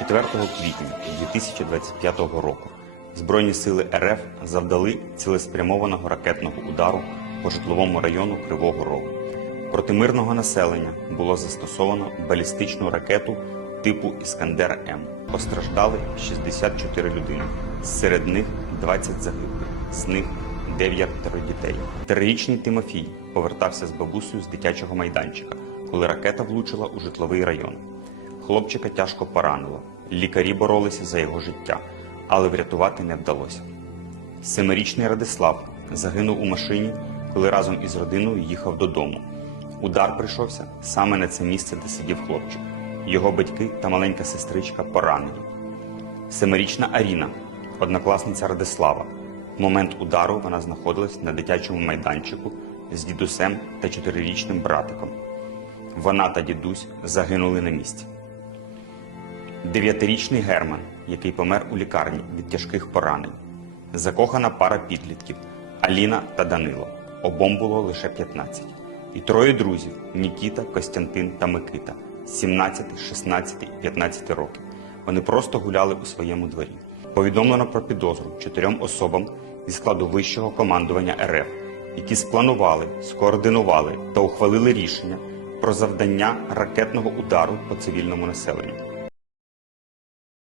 4 квітня 2025 року Збройні сили РФ завдали цілеспрямованого ракетного удару по житловому району Кривого Рогу. Проти мирного населення було застосовано балістичну ракету типу Іскандер М. Постраждали 64 людини, серед них 20 загиблих, з них 9 дітей. Трирічний Тимофій повертався з бабусею з дитячого майданчика, коли ракета влучила у житловий район. Хлопчика тяжко поранило. Лікарі боролися за його життя, але врятувати не вдалося. Семирічний Радислав загинув у машині, коли разом із родиною їхав додому. Удар прийшовся саме на це місце, де сидів хлопчик. Його батьки та маленька сестричка поранені. Семирічна Аріна, однокласниця Радислава. В момент удару вона знаходилась на дитячому майданчику з дідусем та чотирирічним братиком. Вона та дідусь загинули на місці. Дев'ятирічний Герман, який помер у лікарні від тяжких поранень. Закохана пара підлітків Аліна та Данило. Обом було лише 15. І троє друзів Нікіта, Костянтин та Микита 17, 16 і 15 років. Вони просто гуляли у своєму дворі. Повідомлено про підозру чотирьом особам зі складу вищого командування РФ, які спланували, скоординували та ухвалили рішення про завдання ракетного удару по цивільному населенню.